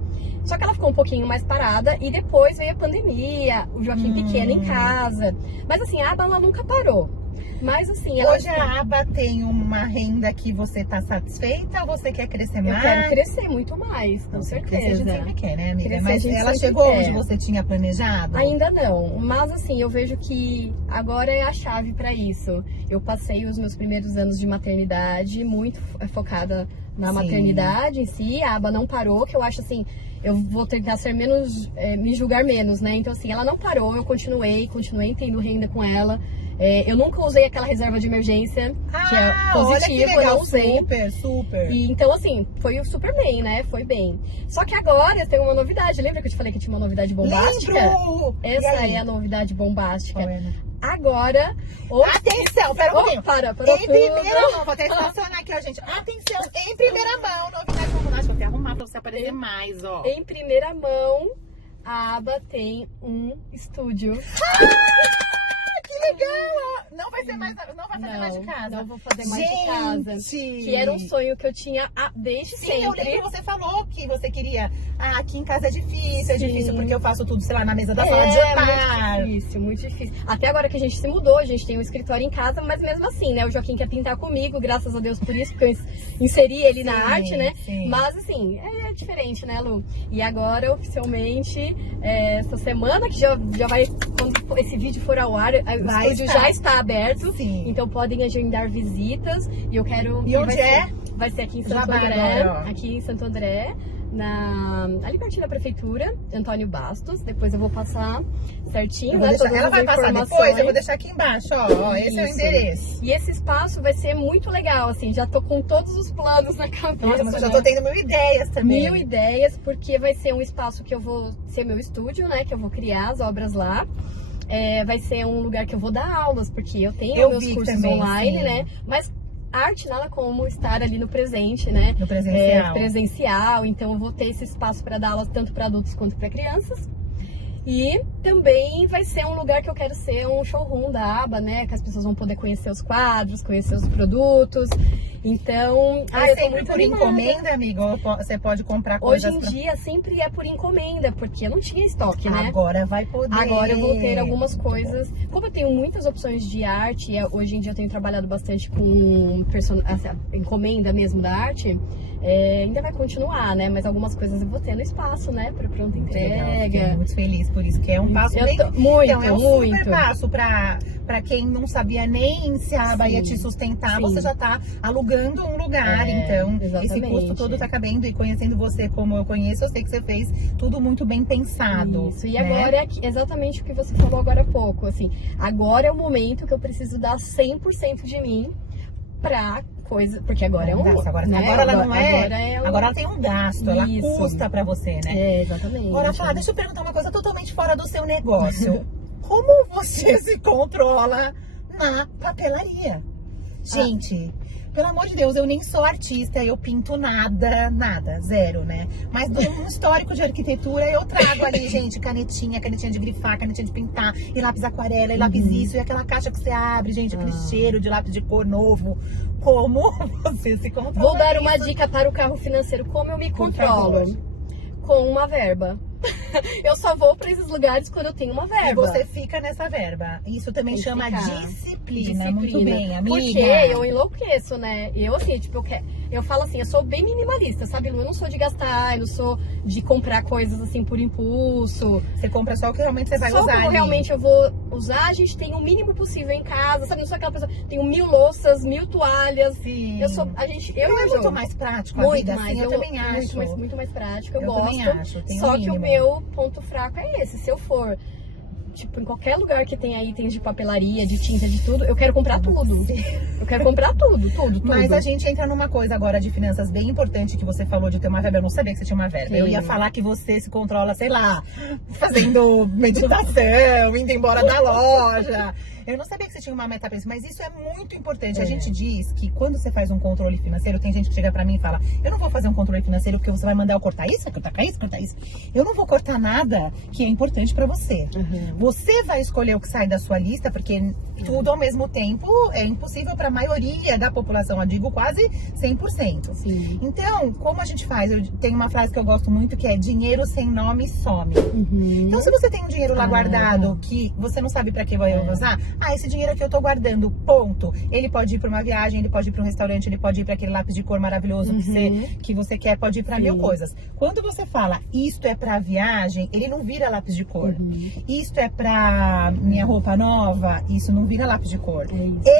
Só que ela ficou um pouquinho mais parada e depois veio a pandemia, o Joaquim pequeno em casa. Mas assim, a aba ela nunca parou. Mas assim, hoje a aba tem uma renda que você tá satisfeita ou você quer crescer mais? Eu quero crescer muito mais, com certeza. A gente sempre quer, né, amiga? Crescer, mas ela chegou onde você tinha planejado? Ainda não, mas assim, eu vejo que agora é a chave pra isso. Eu passei os meus primeiros anos de maternidade muito focada na maternidade em si, a aba não parou, que eu acho assim, eu vou tentar ser menos, me julgar menos, né? Então assim, ela não parou, eu continuei tendo renda com ela. Eu nunca usei aquela reserva de emergência, que é positivo, eu não usei. Super. E, então, assim, foi super bem, né? Foi bem. Só que agora eu tenho uma novidade. Lembra que eu te falei que tinha uma novidade bombástica? Lembro! Essa é a novidade bombástica. Qual é, né? Agora... Atenção, pera um pouquinho. Para em primeira mão, vou até estacionar aqui, ó, gente. Atenção, em primeira mão, novidade bombástica. Vou até arrumar pra você aparecer mais, ó. Em primeira mão, a aba tem um estúdio. Que legal! Não vai ser mais, não vai fazer mais de casa. Não vou fazer mais de casa. Gente! Que era um sonho que eu tinha desde Sim, sempre. eu lembro que você falou que você queria. Ah, aqui em casa é difícil Sim. porque eu faço tudo, sei lá, na mesa da sala de jantar. Muito difícil, muito difícil. Até agora que a gente se mudou, a gente tem um escritório em casa, mas mesmo assim, né? O Joaquim quer pintar comigo, graças a Deus por isso, porque eu inseri ele na arte, né? Sim. Mas assim, é diferente, né, Lu? E agora, oficialmente, essa semana que já vai, quando esse vídeo for ao ar, o estúdio já está aberto. Sim. Então podem agendar visitas. E eu quero. E onde é? Vai ser aqui em Santo Jabá André. agora, ó. Aqui em Santo André. Ali pertinho da prefeitura, Antônio Bastos. Depois eu vou passar certinho, né? Todas Ela as vai passar informações. depois, eu vou deixar aqui embaixo, ó. Esse é o Isso. endereço. E esse espaço vai ser muito legal, assim, já tô com todos os planos na cabeça. Nossa, mas eu já né? tô tendo 1000 ideias também. 1000 ideias, porque vai ser um espaço que eu vou ser meu estúdio, né? Que eu vou criar as obras lá. Vai ser um lugar que eu vou dar aulas, porque eu tenho meus cursos também, online, sim. né? Mas arte nada como estar ali no presente, né? No presencial. Presencial, então eu vou ter esse espaço para dar aulas tanto para adultos quanto para crianças. E também vai ser um lugar que eu quero ser um showroom da aba, né? Que as pessoas vão poder conhecer os quadros, conhecer os produtos. Então, eu tô sempre muito por animada. encomenda, amigo? Ou você pode comprar coisas Hoje em dia sempre é por encomenda, porque eu não tinha estoque, né? Agora vai poder. Agora eu vou ter algumas coisas. Como eu tenho muitas opções de arte, e hoje em dia eu tenho trabalhado bastante com encomenda mesmo da arte, ainda vai continuar, né? Mas algumas coisas eu vou ter no espaço, né? Para pronta entrega. Fiquei muito feliz por isso, que é um passo bem... Muito, então, é um muito. super passo pra quem não sabia nem se a aba ia te sustentar, Sim. você já tá alugando um lugar, então exatamente. esse custo todo tá cabendo, e conhecendo você como eu conheço, eu sei que você fez tudo muito bem pensado. Isso, e né? agora é exatamente o que você falou agora há pouco, assim, agora é o momento que eu preciso dar 100% de mim pra coisa, porque agora é um... Agora, né? agora ela não é... Agora Agora ela tem um gasto, ela Isso. custa pra você, né? Exatamente. Agora, Flá, deixa eu perguntar uma coisa totalmente fora do seu negócio. Como você se controla na papelaria? Gente, pelo amor de Deus, eu nem sou artista, eu pinto nada, zero, né? Mas do um histórico de arquitetura eu trago ali, gente, canetinha de grifar, canetinha de pintar, e lápis aquarela, e lápis isso, e aquela caixa que você abre, gente, aquele cheiro de lápis de cor novo. Como você se controla? Vou dar uma dica para o carro financeiro, como eu me controlo. Com uma verba. Eu só vou para esses lugares quando eu tenho uma verba. E você fica nessa verba. Isso também chama disciplina. Muito bem, amiga. Porque eu enlouqueço, né? Eu, assim, tipo, eu falo assim, eu sou bem minimalista, sabe? Eu não sou de gastar, eu não sou de comprar coisas assim por impulso. Você compra só o que realmente você vai só usar. Só que realmente eu vou usar, a gente tem o mínimo possível em casa, sabe? Não sou aquela pessoa, tenho 1000 louças, 1000 toalhas. Sim. Eu é muito mais prático a vida, assim, eu também acho. Muito mais prático, eu gosto. Também acho, só que o meu ponto fraco é esse. Se eu for, tipo, em qualquer lugar que tenha itens de papelaria, de tinta, de tudo, eu quero comprar tudo. Eu quero comprar tudo. Mas a gente entra numa coisa agora de finanças bem importante, que você falou de ter uma verba. Eu não sabia que você tinha uma verba. Sim. Eu ia falar que você se controla, sei lá, fazendo meditação, indo embora da loja. Eu não sabia que você tinha uma meta pra isso, mas isso é muito importante. A gente diz que quando você faz um controle financeiro, tem gente que chega pra mim e fala: eu não vou fazer um controle financeiro porque você vai mandar eu cortar isso, cortar isso. Eu não vou cortar nada que é importante pra você. Você vai escolher o que sai da sua lista, porque tudo ao mesmo tempo é impossível pra maioria da população, eu digo quase 100%. Sim. Então, como a gente faz? Eu tenho uma frase que eu gosto muito, que é: dinheiro sem nome some. Então, se você tem um dinheiro lá guardado que você não sabe pra que vai usar, esse dinheiro aqui eu tô guardando, ponto. Ele pode ir pra uma viagem, ele pode ir pra um restaurante, ele pode ir pra aquele lápis de cor maravilhoso que você quer, pode ir pra 1000 coisas. Quando você fala, isto é pra viagem, ele não vira lápis de cor. Isto é pra minha roupa nova, isso não vira lápis de cor.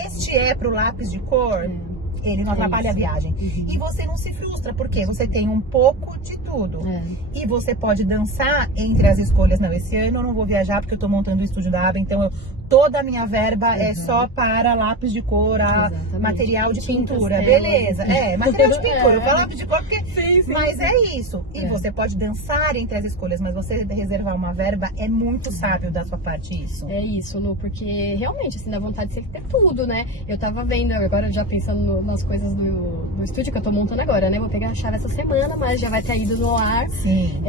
Este é pro lápis de cor. Ele não atrapalha a viagem. E você não se frustra, porque você tem um pouco de tudo. E você pode dançar entre as escolhas. Não, esse ano eu não vou viajar porque eu tô montando o estúdio da aba, então toda a minha verba é só para lápis de cor, material de pintura. Beleza. Material de pintura. Eu falo lápis de cor porque... Mas é isso. E você pode dançar entre as escolhas, mas você reservar uma verba é muito sábio da sua parte isso. É isso, Lu, porque realmente, assim, dá vontade de você ter tudo, né? Eu tava vendo, agora já pensando nas coisas do estúdio que eu tô montando agora, né? Vou pegar a chave essa semana, mas já vai ter ido no ar. Sim.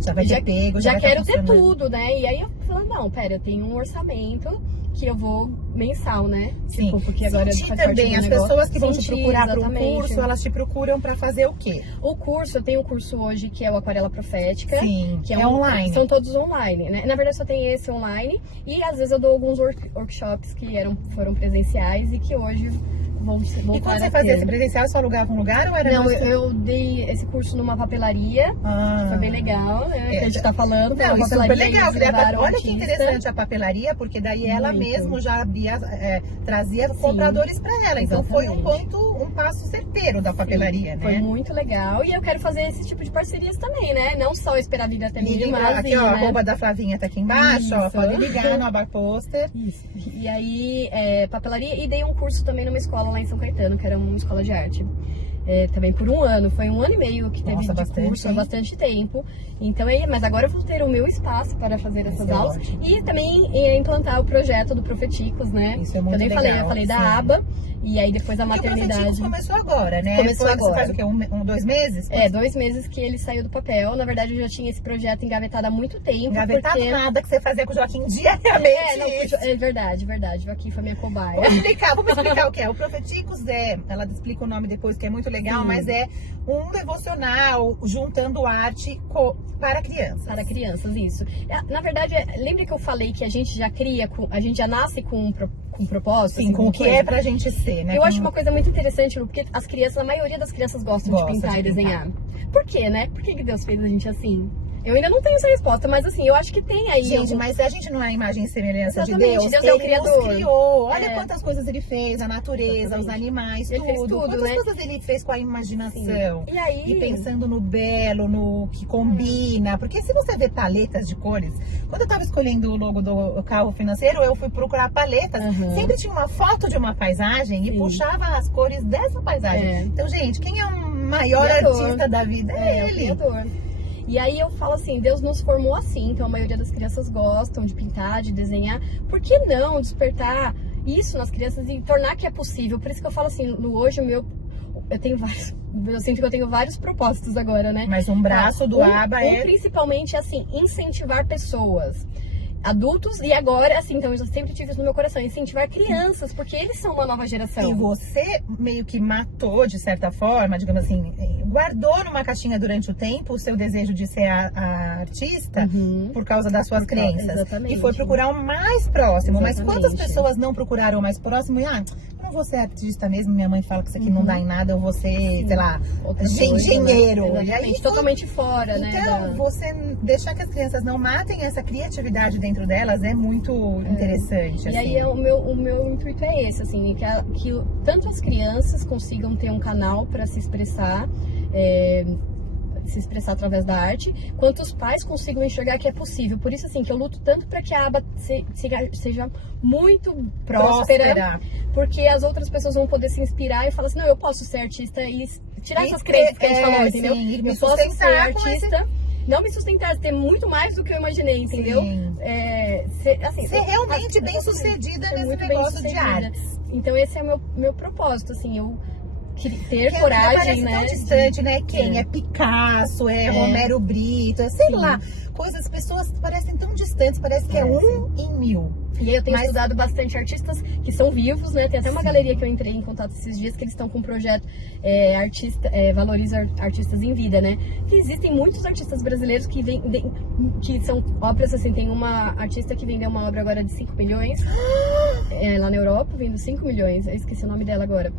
Já vai ter pego, já quero ter tudo, né? E aí eu falei, não, pera, eu tenho um orçamento que eu vou mensal, né? Sim. Tipo, porque agora Sentir faz parte também, do as negócio. pessoas que vão te Sentir, procurar para um exatamente. curso, elas te procuram para fazer o quê? O curso, eu tenho um curso hoje que é o Aquarela Profética. Sim, que é online. São todos online, né? Na verdade, só tem esse online. E às vezes eu dou alguns workshops que foram presenciais e que hoje vão E quando você fazia esse presencial, você alugava um lugar ou era... Não, eu dei esse curso numa papelaria, que foi bem legal, né? Que a gente tá falando. Não, isso é super legal. Olha que artista. interessante a papelaria, porque daí ela Muito. mesmo já trazia compradores para ela. Então foi um passo certeiro da papelaria, né? Foi muito legal. E eu quero fazer esse tipo de parcerias também, né? Não só esperar vir até mim, mas aqui, ó, a arroba da Flavinha tá aqui embaixo, ó, pode ligar no Abaposter. Isso. E aí, papelaria, e dei um curso também numa escola lá em São Caetano, que era uma escola de arte. Também por um ano, foi 1 ano e meio que teve de curso, há bastante tempo. Então, mas agora eu vou ter o meu espaço para fazer essas aulas e também implantar o projeto do Profeticos, né? Isso é muito legal. Eu falei da aba, e aí depois a maternidade. O Profeticos começou agora, né? Começou agora. Você faz o quê? 2 meses? 2 meses que ele saiu do papel. Na verdade, eu já tinha esse projeto engavetado há muito tempo. Engavetado nada que você fazia com o Joaquim diariamente. É verdade. Joaquim foi minha cobaia. Vamos explicar o que é. O Profeticos ela explica o nome depois, que é muito legal, mas é um devocional juntando arte para crianças. Para crianças, isso. Na verdade, lembra que eu falei que a gente já cria, a gente já nasce com um propósito? Sim, assim, com o que é pra gente ser, né? Eu acho uma coisa muito interessante, porque a maioria das crianças gostam de pintar e desenhar. Por quê, né? Por que Deus fez a gente assim? Eu ainda não tenho essa resposta, mas assim, eu acho que tem aí. Gente, mas a gente não é a imagem e semelhança de Deus. Deus É o Criador. Ele nos criou. Olha quantas coisas ele fez, a natureza, os animais, ele fez tudo, quantas né? coisas ele fez com a imaginação. E aí? E pensando no belo, no que combina. Porque se você vê paletas de cores, quando eu tava escolhendo o logo do carro financeiro, eu fui procurar paletas. Sempre tinha uma foto de uma paisagem e puxava as cores dessa paisagem. Então, gente, quem é o maior artista da vida? É ele. O Criador. E aí eu falo assim, Deus nos formou assim, então a maioria das crianças gostam de pintar, de desenhar. Por que não despertar isso nas crianças e tornar que é possível? Por isso que eu falo assim, hoje eu sinto que eu tenho vários propósitos agora, né? Mas um braço do ABA principalmente assim, incentivar pessoas. Adultos e agora, assim, então eu sempre tive isso no meu coração, incentivar crianças, porque eles são uma nova geração. E você meio que matou, de certa forma, digamos assim, guardou numa caixinha durante o tempo o seu desejo de ser a artista por causa das suas crenças. Exatamente. E foi procurar o mais próximo. Exatamente. Mas quantas pessoas não procuraram o mais próximo e, eu não vou ser artista mesmo, minha mãe fala que isso aqui não dá em nada, eu vou ser, sei lá, engenheiro. Exatamente, e aí, totalmente fora, então, né? Então, você deixar que as crianças não matem essa criatividade dentro delas é muito interessante. E aí o meu intuito é esse, assim, que tanto as crianças consigam ter um canal para se expressar através da arte, quanto os pais consigam enxergar que é possível. Por isso, assim, que eu luto tanto para que a aba seja muito próspera, porque as outras pessoas vão poder se inspirar e falar assim, não, eu posso ser artista e tirar essas crenças que a gente falou, entendeu? Sim, eu posso ser artista, não me sustentar, ter muito mais do que eu imaginei, entendeu? Ser realmente bem sucedida nesse negócio de artes. Então esse é o meu propósito, assim, eu ter coragem, né? Tão distante, né? Quem é Picasso, Romero Brito, sei lá, coisas, pessoas parecem tão distantes, parece que é 1 em 1000. E aí eu tenho estudado bastante artistas que são vivos, né? Tem até uma galeria que eu entrei em contato esses dias que eles estão com um projeto Valoriza Artistas em Vida, né? Que existem muitos artistas brasileiros que que são obras assim, tem uma artista que vendeu uma obra agora de 5 milhões lá na Europa, vendendo 5 milhões, eu esqueci o nome dela agora.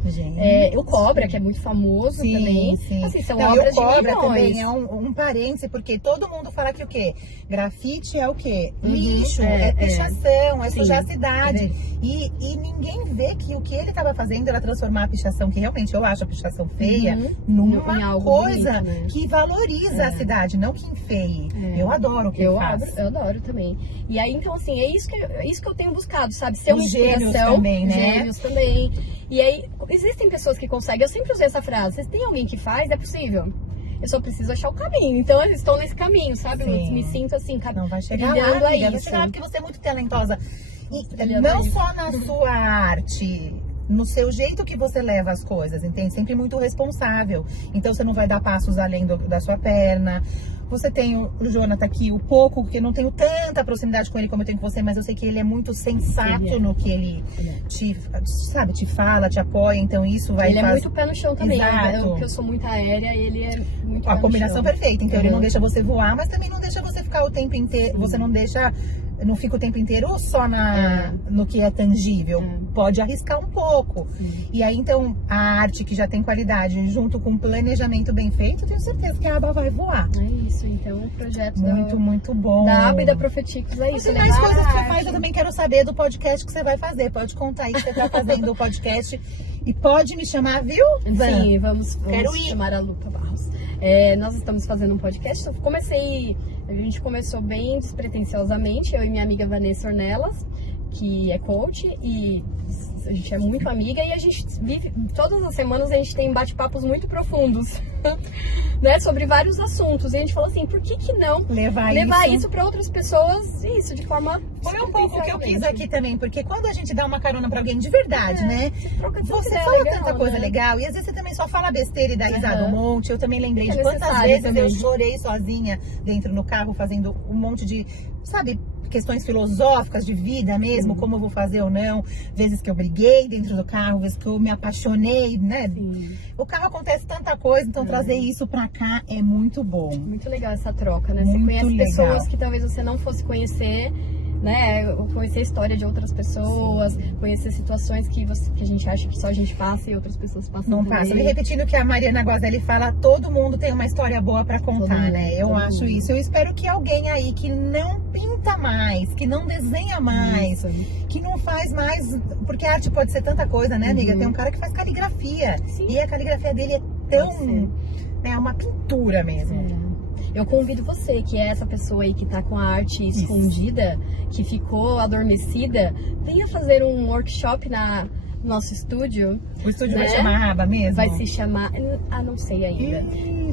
O Cobra, que é muito famoso também. Sim. Assim, são obras de milhões. Também é um parêntese, porque todo mundo fala que o quê? Grafite é o quê? Lixo, é pichação, é sujar a cidade. E ninguém vê que o que ele estava fazendo era transformar a pichação, que realmente eu acho a pichação feia, numa coisa bonito, né? Que valoriza a cidade, não que enfeie. Eu adoro o que ele faz. Eu adoro também. E aí, então, assim, é isso que eu tenho buscado, sabe? Ser uma inspiração. Gênios também, né? Gênios também. E aí, existem pessoas que conseguem. Eu sempre usei essa frase. Se tem alguém que faz, é possível. Eu só preciso achar o caminho. Então, eu estou nesse caminho, sabe? Eu me sinto assim, não vai chegar brilhando lá, aí. Vai chegar lá porque você é muito talentosa. E não só na sua arte no seu jeito que você leva as coisas, entende? Sempre muito responsável. Então você não vai dar passos além da sua perna. Você tem o Jonathan aqui, o pouco, que eu não tenho tanta proximidade com ele como eu tenho com você, mas eu sei que ele é muito sensato no que ele te fala, te apoia, então isso vai... Ele é muito pé no chão também, Exato. porque eu sou muito aérea e ele é muito pé A no combinação chão. perfeita, então ele não deixa você voar, mas também não deixa você ficar o tempo inteiro, você não fica o tempo inteiro só no que é tangível, pode arriscar um pouco. E aí então a arte que já tem qualidade, junto com um planejamento bem feito, eu tenho certeza que a aba vai voar. É isso, então o projeto Muito bom. da aba e da Profeticos é isso. Tem mais coisas que você faz, eu também quero saber do podcast que você vai fazer. Pode contar aí que você tá fazendo o podcast. E pode me chamar, viu? Sim, vamos Quero ir. chamar a Luca Barros. Nós estamos fazendo um podcast. A gente começou bem despretensiosamente, eu e minha amiga Vanessa Ornelas, que é coach, e a gente é muito amiga, e a gente vive, todas as semanas a gente tem bate-papos muito profundos, né, sobre vários assuntos, e a gente falou assim, por que não levar isso para outras pessoas, isso, de forma... Foi um pouco o que eu quis aqui também, porque quando a gente dá uma carona pra alguém de verdade, né, você fala legal, tanta coisa legal, e às vezes você também só fala besteira e dá risada um monte. Eu também lembrei de quantas vezes também. Eu chorei sozinha dentro do carro, fazendo um monte de, sabe, questões filosóficas de vida mesmo, como eu vou fazer ou não, vezes que eu briguei dentro do carro, vezes que eu me apaixonei, né? O carro acontece tanta coisa, então trazer isso pra cá é muito bom. Muito legal essa troca, né? Muito você conhece legal. Pessoas que talvez você não fosse conhecer, né? Conhecer a história de outras pessoas, conhecer situações que a gente acha que só a gente passa e outras pessoas passam não também. passa. E repetindo o que a Mariana Guazelli fala, todo mundo tem uma história boa pra contar, né? Eu acho isso. Eu espero que alguém aí que não pinta mais, que não desenha mais, que não faz mais, porque a arte pode ser tanta coisa, né, amiga? Tem um cara que faz caligrafia. E a caligrafia dele é tão... É uma pintura mesmo. Eu convido você, que é essa pessoa aí que tá com a arte escondida, que ficou adormecida, venha fazer um workshop no nosso estúdio. O estúdio vai chamar Aba mesmo? Vai se chamar... não sei ainda.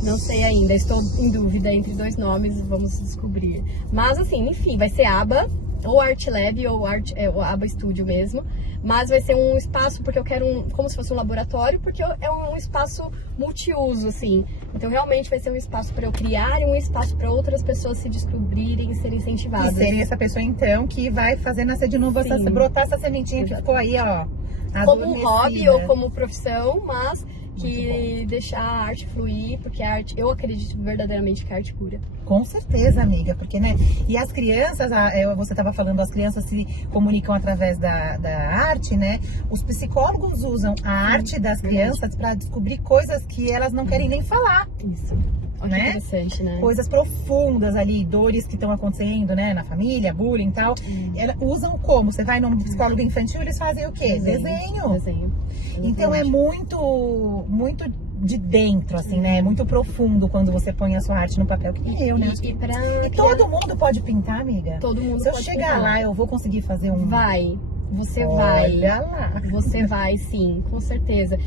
Não sei ainda. Estou em dúvida entre dois nomes, vamos descobrir. Mas assim, enfim, vai ser Aba, ou Art Lab, ou Aba Studio mesmo. Mas vai ser um espaço, porque eu quero como se fosse um laboratório, porque é um espaço multiuso, assim. Então, realmente vai ser um espaço para eu criar e um espaço para outras pessoas se descobrirem e serem incentivadas. E serem essa pessoa, então, que vai fazer nascer de novo, brotar essa sementinha que ficou aí, ó. Como um hobby ou como profissão, mas que deixar a arte fluir, porque a arte, eu acredito verdadeiramente que a arte cura. Com certeza, amiga, porque, né? E as crianças, você estava falando, as crianças se comunicam através da arte, né? Os psicólogos usam a arte das crianças para descobrir coisas que elas não querem nem falar. Isso. Olha, né? Que interessante, né? Coisas profundas ali, dores que estão acontecendo, né? Na família, bullying e tal. Elas usam como? Você vai num psicólogo infantil, eles fazem o quê? Desenho. Então é muito de dentro, assim, né? É muito profundo quando você põe a sua arte no papel, que nem eu, né? E todo mundo pode pintar, amiga? Todo mundo Se eu pode chegar pintar. lá, eu vou conseguir fazer um... Vai. Você Olha vai. Lá. Você vai, sim, com certeza.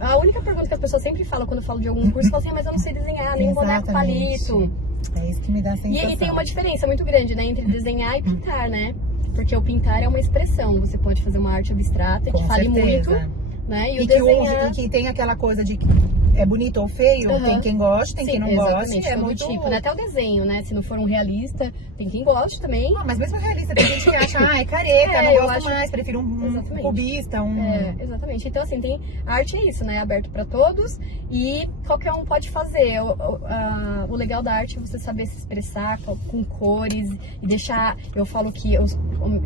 A única pergunta que as pessoas sempre falam quando eu falo de algum curso, falam assim, mas eu não sei desenhar, nem boneco palito. É isso que me dá a sensação. E tem uma diferença muito grande, né, entre desenhar e pintar, né? Porque o pintar é uma expressão. Você pode fazer uma arte abstrata que fale muito, né? E o desenhar... que tem aquela coisa de é bonito ou feio, tem quem goste, tem quem não goste. É muito tipo, né? Até o desenho, né? Se não for um realista, tem quem goste também. Mas mesmo realista, tem gente que acha, é careta, não gosto mais, prefiro um cubista, exatamente. Então, assim, a arte é isso, né? Aberto pra todos e qualquer um pode fazer. O legal da arte é você saber se expressar com cores e deixar... Eu falo que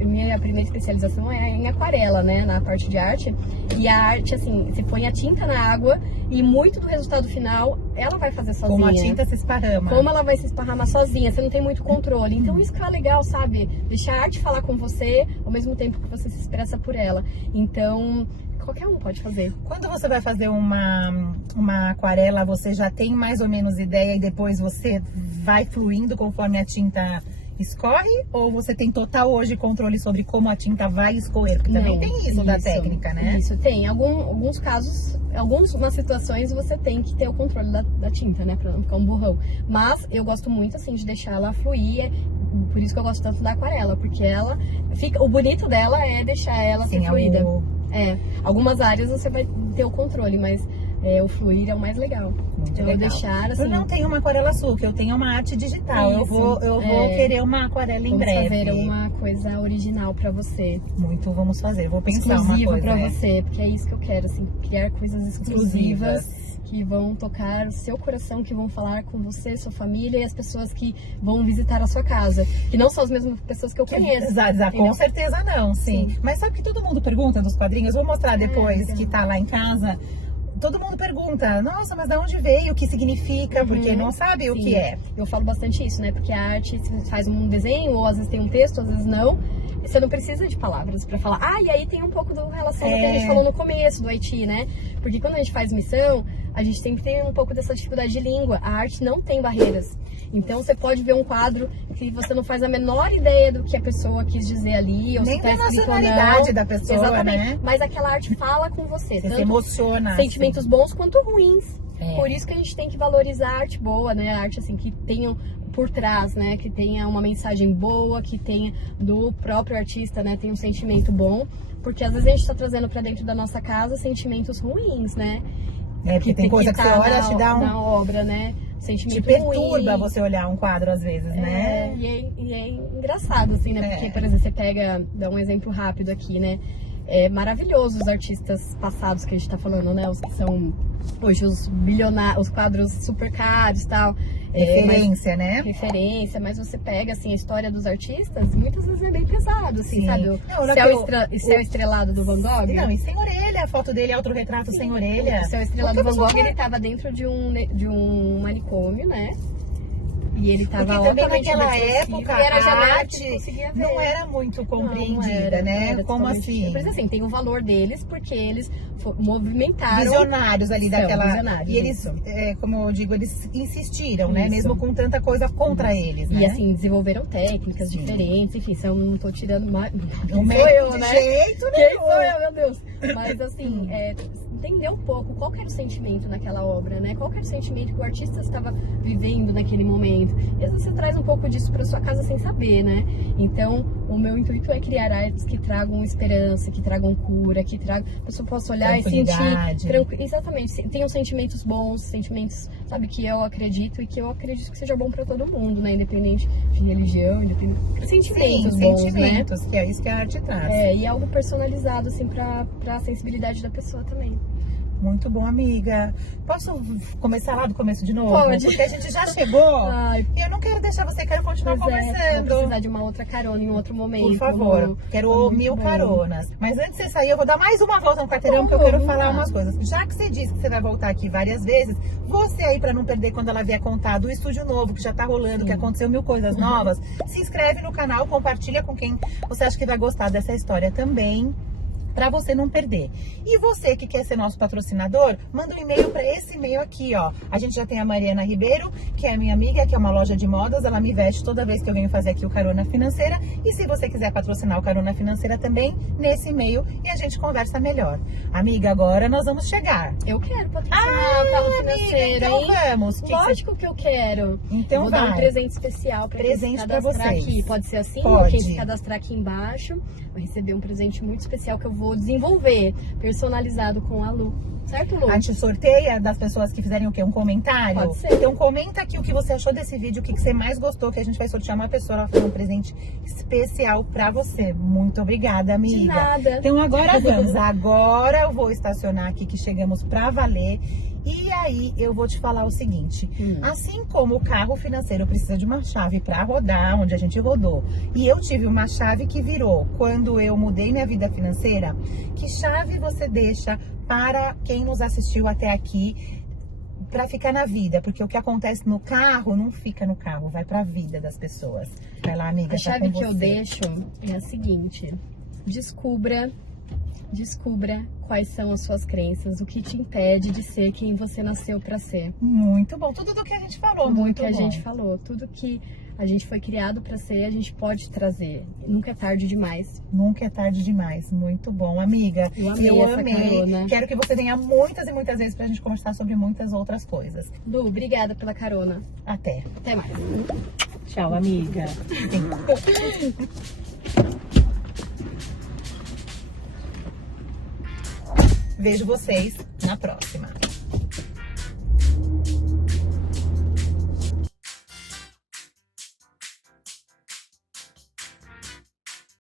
minha primeira especialização é em aquarela, né? Na parte de arte. E a arte, assim, você põe a tinta na água e muito do resultado final ela vai fazer sozinha. Como a tinta se esparrama. Como ela vai se esparramar sozinha, você não tem muito controle. Então isso que é legal, sabe? Deixar a arte falar com você ao mesmo tempo que você se expressa por ela. Então, qualquer um pode fazer. Quando você vai fazer uma aquarela, você já tem mais ou menos ideia e depois você vai fluindo conforme a tinta escorre? Ou você tem total hoje controle sobre como a tinta vai escorrer? Porque também tem isso da técnica, né? Isso, tem. Alguns casos, algumas situações você tem que ter o controle da tinta, né? Pra não ficar um burrão. Mas eu gosto muito, assim, de deixar ela fluir. Por isso que eu gosto tanto da aquarela. Porque ela fica... O bonito dela é deixar ela ser fluida. Algumas áreas você vai ter o controle, mas o fluir é o mais legal. Muito então, legal. deixar assim. Eu não tenho uma aquarela açúcar, eu tenho uma arte digital. Isso, eu vou querer uma aquarela em vamos breve. fazer uma coisa original pra você. Muito, vamos fazer. Vou pensar Exclusiva uma coisa. pra você, porque é isso que eu quero, assim, criar coisas exclusivas. Que vão tocar o seu coração, que vão falar com você, sua família e as pessoas que vão visitar a sua casa. Que não são as mesmas pessoas que eu conheço. Exato, com certeza não, sim. Mas sabe que todo mundo pergunta dos quadrinhos? Vou mostrar depois que tá lá em casa. Todo mundo pergunta, nossa, mas de onde veio? O que significa? Porque não sabe o que é. Eu falo bastante isso, né? Porque a arte, se você faz um desenho, ou às vezes tem um texto, às vezes não. Você não precisa de palavras pra falar. E aí tem um pouco da relação do que a gente falou no começo do Haiti, né? Porque quando a gente faz missão, a gente sempre tem um pouco dessa dificuldade de língua. A arte não tem barreiras. Então você pode ver um quadro que você não faz a menor ideia do que a pessoa quis dizer ali, ou nem se tá da escrito nacionalidade ou não. da pessoa, Exatamente. né? Mas aquela arte fala com você. Você tanto se emociona. sentimentos bons quanto ruins. É. Por isso que a gente tem que valorizar a arte boa, né? A arte assim que tenha por trás, né? Que tenha uma mensagem boa, que tenha do próprio artista, né? Tem um sentimento bom, porque às vezes a gente tá trazendo pra dentro da nossa casa sentimentos ruins, né? Porque tem coisa que você olha, te dá na obra, né? Sentimento te perturba ruim. você olhar um quadro às vezes, né? E é engraçado, assim, né? Porque, por exemplo, você pega, dá um exemplo rápido aqui, né? É maravilhoso os artistas passados que a gente tá falando, né? Os que são hoje os bilionários, os quadros super caros e tal. Referência, né? Referência, mas você pega, assim, a história dos artistas, muitas vezes é bem pesado, assim, Sim. sabe? Não, Céu Estrelado do Van Gogh. Não, e sem orelha, a foto dele é autorretrato sem orelha. O Céu Estrelado do Van Gogh, ele tava dentro de um manicômio, né? E ele tava porque também altamente naquela subversivo, época e era a janela que arte você conseguia ver. não era muito compreendida, Não era, né? era Como totalmente- assim? Por isso, assim, tem o valor deles, porque eles movimentaram... Visionários ali São daquela. visionários, E eles, isso. como eu digo, eles insistiram, né? Isso. Mesmo com tanta coisa contra eles, né? E assim, desenvolveram técnicas Sim. diferentes, enfim, eu não tô tirando mais... Não Sou mete eu, de né? jeito Quem nenhum. sou eu, meu Deus? Mas assim, entender um pouco qual que era o sentimento naquela obra, né? Qual que era o sentimento que o artista estava vivendo naquele momento. E às vezes você traz um pouco disso para sua casa sem saber, né? Então, o meu intuito é criar artes que tragam esperança, que tragam cura, que tragam... A pessoa possa olhar e sentir... Exatamente. Tenham sentimentos bons, sentimentos, sabe, que eu acredito e que eu acredito que seja bom para todo mundo, né? Independente de religião, independente... Sentimentos Sim, bons, sentimentos, que é isso que a arte traz. e algo personalizado, assim, pra sensibilidade da pessoa também. Muito bom, amiga. Posso começar lá do começo de novo? Pode. Porque a gente já chegou Ai, e eu não quero deixar você, quero continuar pois vou conversando. precisar de uma outra carona em outro momento. Por favor, quero Muito 1000 bom. caronas. Mas antes de você sair, eu vou dar mais uma volta no quarteirão, porque eu quero falar umas coisas. Já que você disse que você vai voltar aqui várias vezes, você aí, pra não perder quando ela vier contar do estúdio novo, que já tá rolando, que aconteceu 1000 coisas novas, se inscreve no canal, compartilha com quem você acha que vai gostar dessa história também, pra você não perder. E você que quer ser nosso patrocinador, manda um e-mail pra esse e-mail aqui, ó. A gente já tem a Mariana Ribeiro, que é minha amiga, que é uma loja de modas. Ela me veste toda vez que eu venho fazer aqui o Carona Financeira. E se você quiser patrocinar o Carona Financeira também, nesse e-mail, e a gente conversa melhor. Amiga, agora nós vamos chegar. Eu quero patrocinar o carro financeiro, então hein? vamos. Lógico que eu quero. Então Vou dar um vai. presente especial pra quem se Presente pra cadastrar vocês. aqui. Pode ser assim, Pode. ou quem se cadastrar aqui embaixo vai receber um presente muito especial que eu vou desenvolver, personalizado com a Lu. Certo, Lu? A gente sorteia das pessoas que fizerem o quê? Um comentário? Pode ser. Então comenta aqui o que você achou desse vídeo, o que você mais gostou, que a gente vai sortear uma pessoa, ela vai fazer um presente especial pra você. Muito obrigada, amiga. De nada. Então agora vamos. Agora eu vou estacionar aqui, que chegamos pra valer. E aí eu vou te falar o seguinte, assim como o carro financeiro precisa de uma chave para rodar, onde a gente rodou, e eu tive uma chave que virou quando eu mudei minha vida financeira, que chave você deixa para quem nos assistiu até aqui para ficar na vida? Porque o que acontece no carro não fica no carro, vai para a vida das pessoas. Vai lá, amiga, A tá chave com que eu você. deixo é a seguinte: descubra quais são as suas crenças, o que te impede de ser quem você nasceu para ser. Muito bom, tudo do que a gente falou, Tudo muito que a bom. gente falou, tudo que a gente foi criado para ser, a gente pode trazer. Nunca é tarde demais. Nunca é tarde demais. Muito bom, amiga. Eu amei essa carona. Quero que você venha muitas e muitas vezes pra gente conversar sobre muitas outras coisas. Lu, obrigada pela carona. Até. Até mais. Tchau, amiga. Vejo vocês na próxima.